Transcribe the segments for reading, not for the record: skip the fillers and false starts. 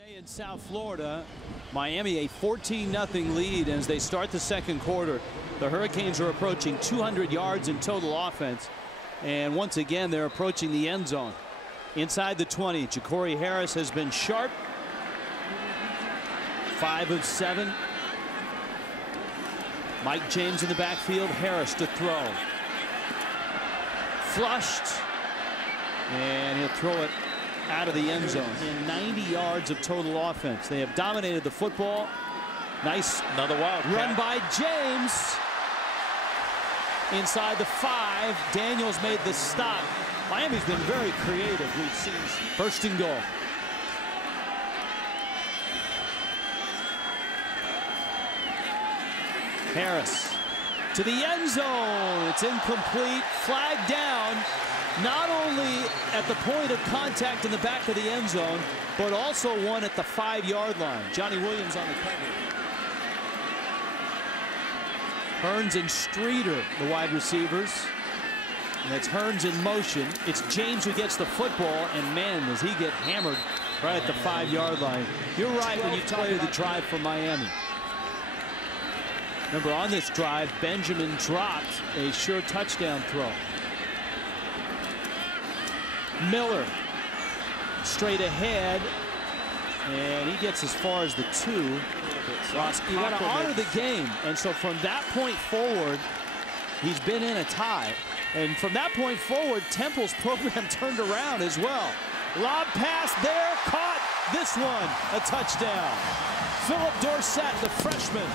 Today in South Florida, Miami a 14-0 lead as they start the second quarter. The Hurricanes are approaching 200 yards in total offense, and once again they're approaching the end zone. Inside the 20, Ja'Cory Harris has been sharp. 5 of 7. Mike James in the backfield. Harris to throw. Flushed, and he'll throw it out of the end zone. In 90 yards of total offense. They have dominated the football. Nice another wild run by James. Inside the 5. Daniels made the stop. Miami's been very creative. We've seen first and goal. Harris to the end zone. It's incomplete. Flag down. Not only at the point of contact in the back of the end zone, but also one at the 5-yard line. Johnny Williams on the cover. Hearns and Streeter, the wide receivers. And that's Hearns in motion. It's James who gets the football, and man, does he get hammered right at the 5-yard line. You're right when you talk about the drive for Miami. Remember, on this drive, Benjamin dropped a sure touchdown throw. Miller straight ahead, and he gets as far as the 2. You got to honor the game, and so from that point forward, he's been in a tie. And from that point forward, Temple's program turned around as well. Lob pass there, caught. This one, a touchdown. Philip Dorsett, the freshman.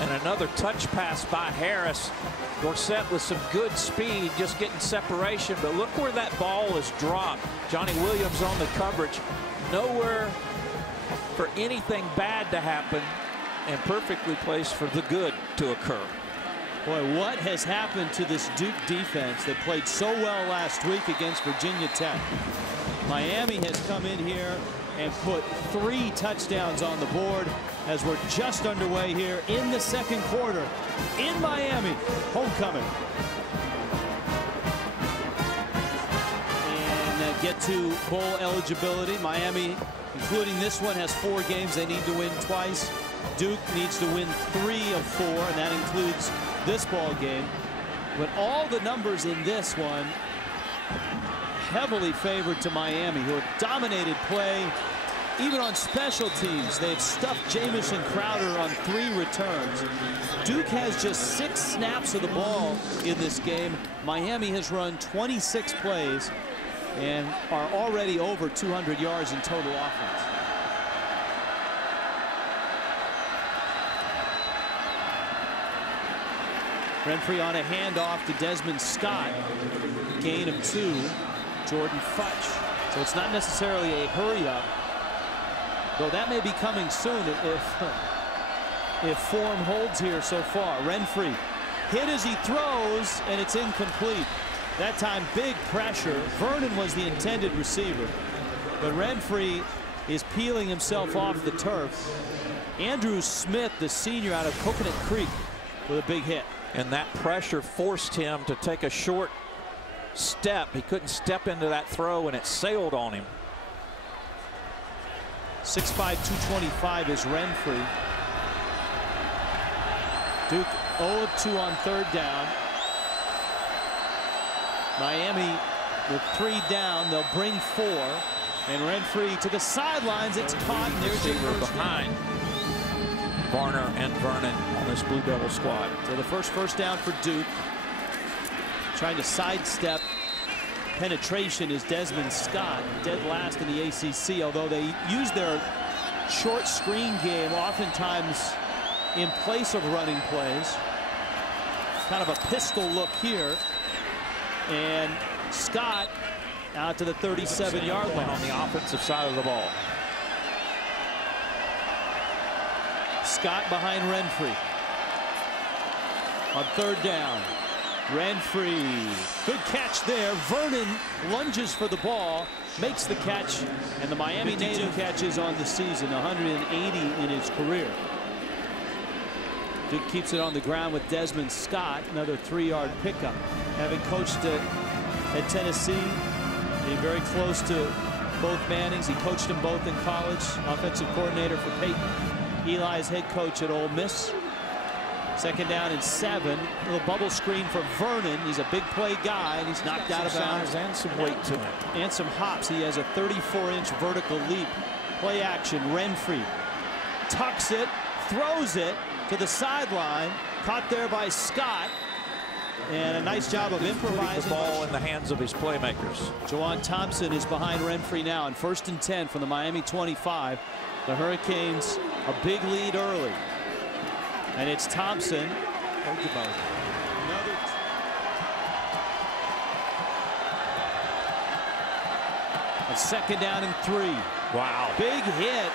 And another touch pass by Harris. Dorsett with some good speed, just getting separation. But look where that ball is dropped. Johnny Williams on the coverage. Nowhere for anything bad to happen, and perfectly placed for the good to occur. Boy, what has happened to this Duke defense that played so well last week against Virginia Tech? Miami has come in here and put 3 touchdowns on the board as we're just underway here in the second quarter in Miami. Homecoming. And get to bowl eligibility. Miami, including this one, has 4 games they need to win twice. Duke needs to win 3 of 4, and that includes this ball game. But all the numbers in this one heavily favored to Miami, who have dominated play. Even on special teams, they've stuffed Jamison Crowder on 3 returns. Duke has just 6 snaps of the ball in this game. Miami has run 26 plays and are already over 200 yards in total offense. Renfrey on a handoff to Desmond Scott. Gain of 2. Jordan Futch. So it's not necessarily a hurry up, though that may be coming soon if form holds here so far. Renfrey hit as he throws, and it's incomplete. That time, big pressure. Vernon was the intended receiver, but Renfrey is peeling himself off the turf. Andrew Smith, the senior out of Coconut Creek, with a big hit. And that pressure forced him to take a short step. He couldn't step into that throw, and it sailed on him. 6'5", 225 is Renfrey. Duke 0 of 2 on 3rd down. Miami with 3 down. They'll bring 4. And Renfrey to the sidelines. It's caught. And there's receiver behind Varner and Vernon on this Blue Devil squad. So the first down for Duke. Trying to sidestep penetration is Desmond Scott, dead last in the ACC, although they use their short screen game oftentimes in place of running plays. Kind of a pistol look here. And Scott out to the 37-yard line on the offensive side of the ball. Scott behind Renfrey. On 3rd down. Renfrey, good catch there. Vernon lunges for the ball, makes the catch, and the Miami native catches on the season, 180 in his career. Duke keeps it on the ground with Desmond Scott, another 3-yard pickup. Having coached at Tennessee, Being very close to both Mannings. He coached them both in college. Offensive coordinator for Peyton. Eli's head coach at Ole Miss. 2nd down and 7. A little bubble screen for Vernon. He's a big play guy, and he's knocked out of bounds. And some weight to him. And some hops. He has a 34-inch vertical leap. Play action. Renfrey tucks it, throws it to the sideline. Caught there by Scott. And a nice job of improvising. The ball in the hands of his playmakers. Juwan Thompson is behind Renfrey now, and 1st and 10 from the Miami 25. The Hurricanes a big lead early. And it's Thompson. A 2nd down and 3. Wow. Big hit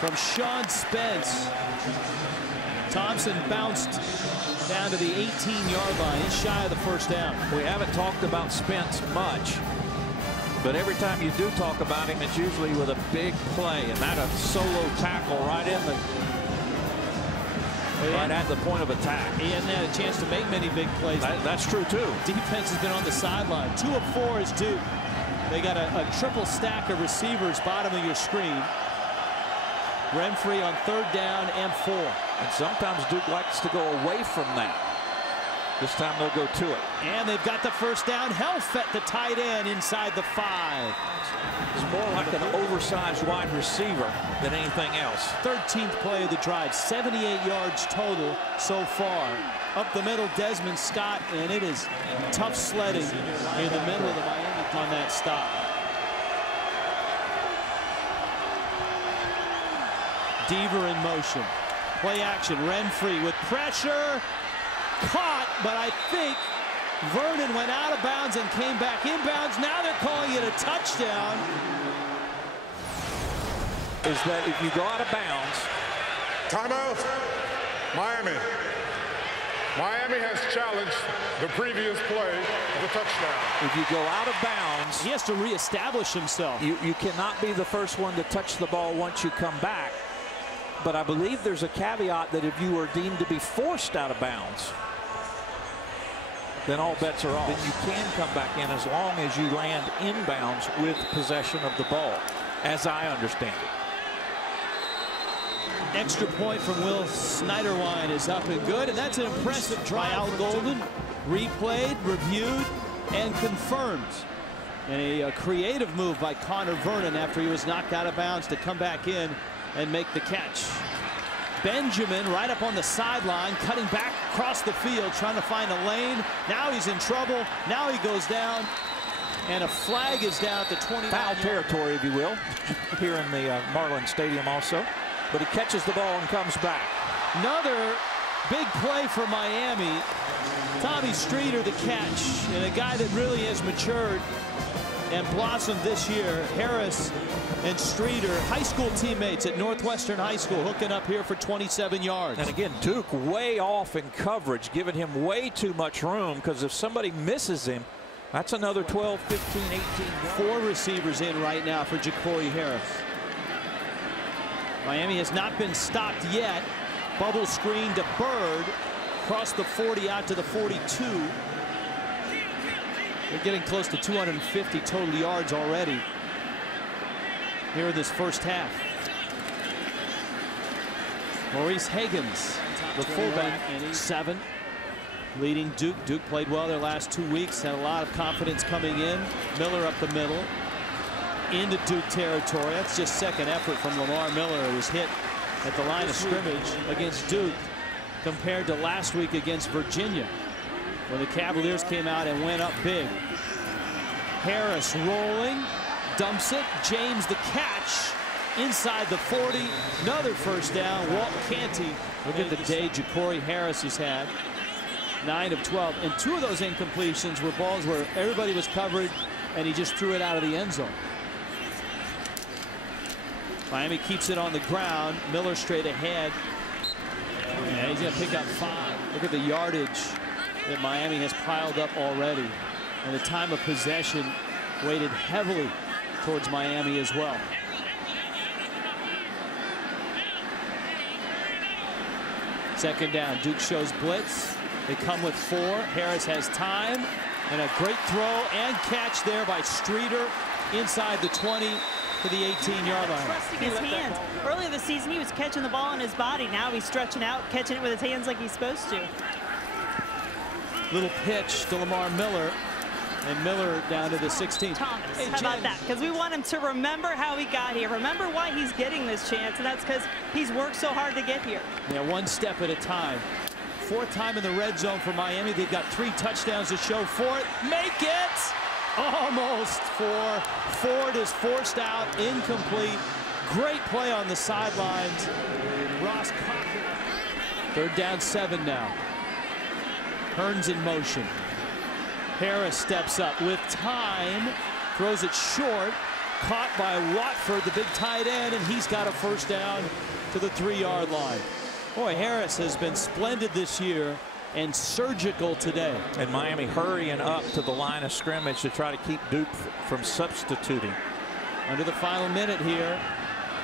from Sean Spence. Thompson bounced down to the 18-yard line. He's shy of the 1st down. We haven't talked about Spence much, but every time you do talk about him, it's usually with a big play, and that a solo tackle right at the point of attack. He hasn't had a chance to make many big plays. That's true too. Defense has been on the sideline. 2 of 4 is Duke. They got a triple stack of receivers bottom of your screen. Renfrey on 3rd down and 4. And sometimes Duke likes to go away from that. This time they'll go to it. And they've got the 1st down. Helfet, the tight end, inside the 5. It's more like an oversized wide receiver than anything else. 13th play of the drive. 78 yards total so far. Up the middle, Desmond Scott, and it is tough sledding in the middle of the Miami on that stop. Deaver in motion. Play action. Renfrey with pressure. Caught, but I think Vernon went out of bounds and came back inbounds. Now they're calling it a touchdown. Is that if you go out of bounds. Timeout. Miami. Miami has challenged the previous play of a touchdown. If you go out of bounds, he has to reestablish himself. You cannot be the first one to touch the ball once you come back. But I believe there's a caveat that if you are deemed to be forced out of bounds, then all bets are off. Then you can come back in as long as you land inbounds with possession of the ball, as I understand it. Extra point from Will Snyderwine is up and good, and that's an impressive try. Al Golden replayed, reviewed, and confirmed. And a creative move by Connor Vernon after he was knocked out of bounds to come back in and make the catch. Benjamin right up on the sideline, cutting back across the field, trying to find a lane. Now he's in trouble. Now he goes down, and a flag is down at the 29. Foul territory, if you will, here in the Marlins Stadium also. But he catches the ball and comes back. Another big play for Miami. Tommy Streeter the catch, and a guy that really has matured and blossomed this year. Harris and Streeter, high school teammates at Northwestern High School, hooking up here for 27 yards. And again, Duke way off in coverage, giving him way too much room, because if somebody misses him, that's another 12, 15, 18 yards. 4 receivers in right now for Ja'Cory Harris. Miami has not been stopped yet. Bubble screen to Bird, across the 40 out to the 42. They're getting close to 250 total yards already here in this first half. Maurice Higgins, the fullback, 7, leading Duke. Duke played well their last 2 weeks, had a lot of confidence coming in. Miller up the middle into Duke territory. That's just second effort from Lamar Miller, who was hit at the line of scrimmage against Duke, compared to last week against Virginia, when the Cavaliers came out and went up big. Harris rolling, dumps it. James the catch inside the 40. Another first down. Walt Canty. Look at the day Ja'Cory Harris has had. 9 of 12. And 2 of those incompletions were balls where everybody was covered and he just threw it out of the end zone. Miami keeps it on the ground. Miller straight ahead. And he's going to pick up 5. Look at the yardage that Miami has piled up already. And the time of possession weighted heavily towards Miami as well. Second down. Duke shows blitz. They come with 4. Harris has time, and a great throw and catch there by Streeter inside the 20 to the 18-yard line. Trusting his hands. Earlier this season, he was catching the ball in his body. Now he's stretching out, catching it with his hands like he's supposed to. Little pitch to Lamar Miller, and Miller down to the 16. Thomas, how about that? Because we want him to remember how he got here. Remember why he's getting this chance, and that's because he's worked so hard to get here. Yeah, one step at a time. 4th time in the red zone for Miami. They've got 3 touchdowns to show for it. Make it! Almost for Ford is forced out, incomplete. Great play on the sidelines. Ross Cochran. 3rd down, 7 now. Hearns in motion. Harris steps up with time, throws it short, caught by Watford, the big tight end, and he's got a 1st down to the 3-yard line. Boy, Harris has been splendid this year and surgical today. And Miami hurrying up to the line of scrimmage to try to keep Duke from substituting. Under the final minute here,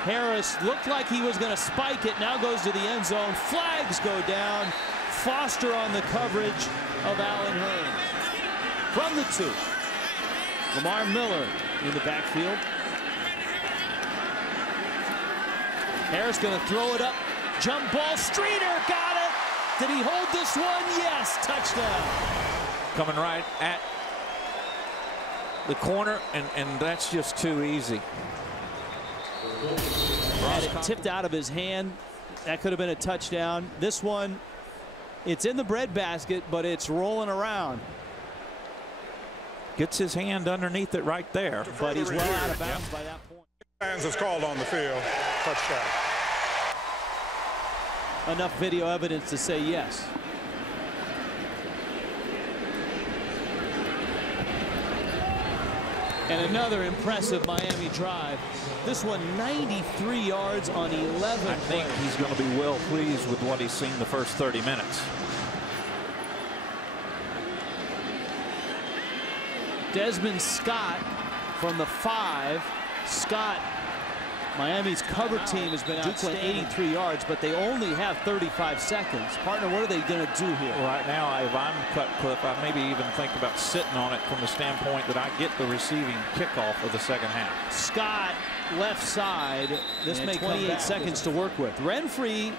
Harris looked like he was going to spike it, now goes to the end zone. Flags go down. Foster on the coverage of Allen Hearns. From the 2, Lamar Miller in the backfield. Harris going to throw it up. Jump ball. Streeter got it. Did he hold this one? Yes. Touchdown. Coming right at the corner, and that's just too easy. Had it tipped out of his hand. That could have been a touchdown. This one, it's in the breadbasket, but it's rolling around. Gets his hand underneath it right there. But he's well out of bounds by that point. Hands is called on the field. Touchdown. Enough video evidence to say yes. And another impressive Miami drive. This one 93 yards on 11 I think he's going to be well pleased with what he's seen the first 30 minutes. Desmond Scott from the 5. Scott, Miami's cover team has been outstanding. 83 yards, but they only have 35 seconds. Partner, what are they going to do here? Right now, if I'm Cutcliffe, I maybe even think about sitting on it from the standpoint that I get the receiving kickoff of the 2nd half. Scott, left side. This may 28 seconds to work with. Renfree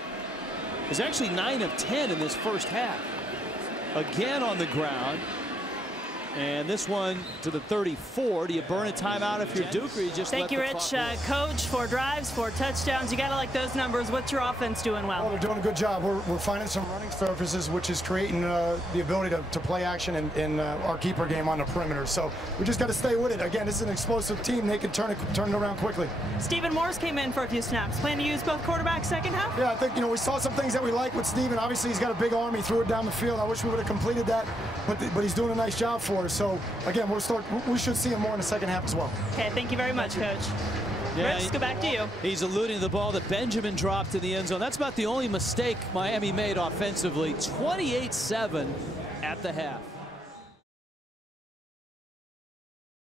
is actually 9 of 10 in this 1st half. Again on the ground. And this one to the 34. Do you burn a timeout if you're Duke, or you just Thank you, Rich. Coach, 4 drives, 4 touchdowns. You got to like those numbers. What's your offense doing well? Well, they're doing a good job. We're finding some running surfaces, which is creating the ability to play action in our keeper game on the perimeter. So we just got to stay with it. Again, this is an explosive team. They can turn it around quickly. Stephen Morris came in for a few snaps. Plan to use both quarterbacks 2nd half? Yeah, I think, we saw some things that we like with Stephen. Obviously, he's got a big arm. He threw it down the field. I wish we would have completed that, but he's doing a nice job for us. So, again, we should see him more in the 2nd half as well. Okay, thank you very much, Coach. Yeah, Rich, go back to you. He's alluding to the ball that Benjamin dropped in the end zone. That's about the only mistake Miami made offensively. 28-7 at the half.